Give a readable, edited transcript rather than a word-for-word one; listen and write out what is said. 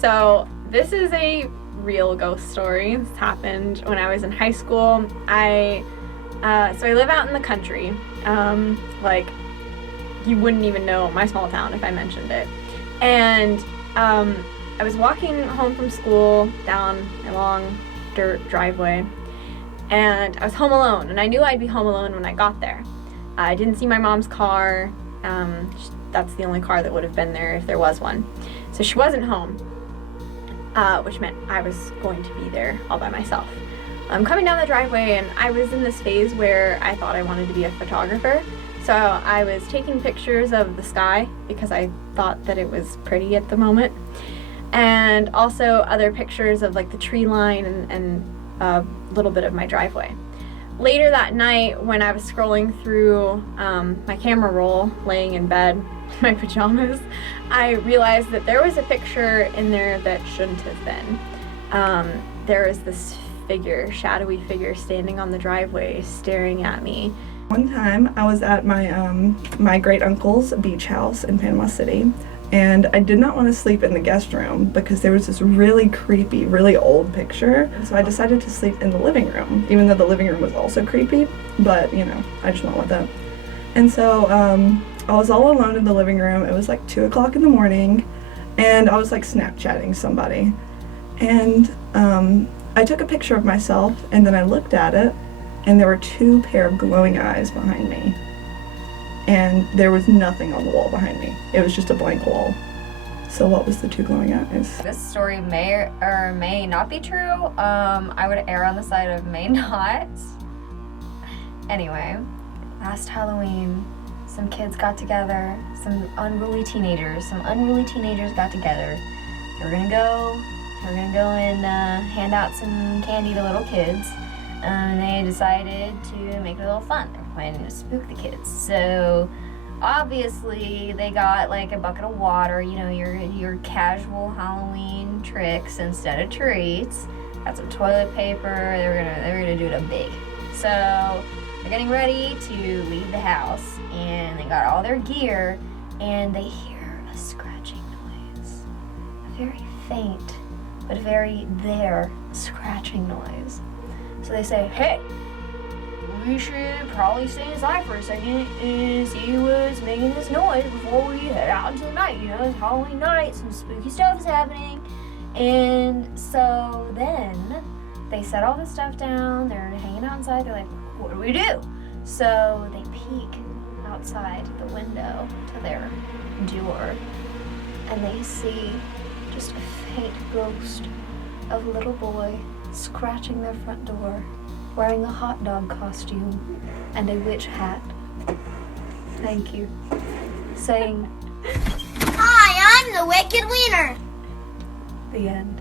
So this is a real ghost story. This happened when I was in high school. So I live out in the country. Like, you wouldn't even know my small town if I mentioned it. And I was walking home from school down a long dirt driveway, and I was home alone, and I knew I'd be home alone when I got there. I didn't see my mom's car. That's the only car that would have been there if there was one. So she wasn't home, which meant I was going to be there all by myself. I'm coming down the driveway, and I was in this phase where I thought I wanted to be a photographer. So I was taking pictures of the sky because I thought that it was pretty at the moment. And also other pictures of like the tree line and a little bit of my driveway. Later that night, when I was scrolling through my camera roll, laying in bed in my pajamas, I realized that there was a picture in there that shouldn't have been. There was this figure, shadowy figure, standing on the driveway staring at me. One time I was at my great uncle's beach house in Panama City, and I did not want to sleep in the guest room because there was this really creepy, really old picture. So I decided to sleep in the living room, even though the living room was also creepy, but you know, I just went with it. And so I was all alone in the living room. It was like 2 o'clock in the morning, and I was like Snapchatting somebody. And I took a picture of myself, and then I looked at it, and there were 2 pair of glowing eyes behind me. And there was nothing on the wall behind me. It was just a blank wall. So what was the 2 glowing eyes? This story may or may not be true. I would err on the side of may not. Anyway, last Halloween, some kids got together, some unruly teenagers got together. They were gonna go and hand out some candy to little kids. And they decided to make it a little fun. They were planning to spook the kids. So obviously they got like a bucket of water, you know, your casual Halloween tricks instead of treats. Got some toilet paper. They were gonna do it up big. So they're getting ready to leave the house, and they got all their gear, and they hear a scratching noise. A very faint, but very there scratching noise. So they say, hey, we should probably stay inside for a second and see what's making this noise before we head out into the night. You know, it's Halloween night, some spooky stuff is happening. And so then they set all this stuff down, they're hanging out inside, they're like, what do we do? So they peek outside the window to their door, and they see just a faint ghost of a little boy scratching their front door, wearing a hot dog costume and a witch hat. Thank you. Saying, hi, I'm the Wicked Wiener. The end.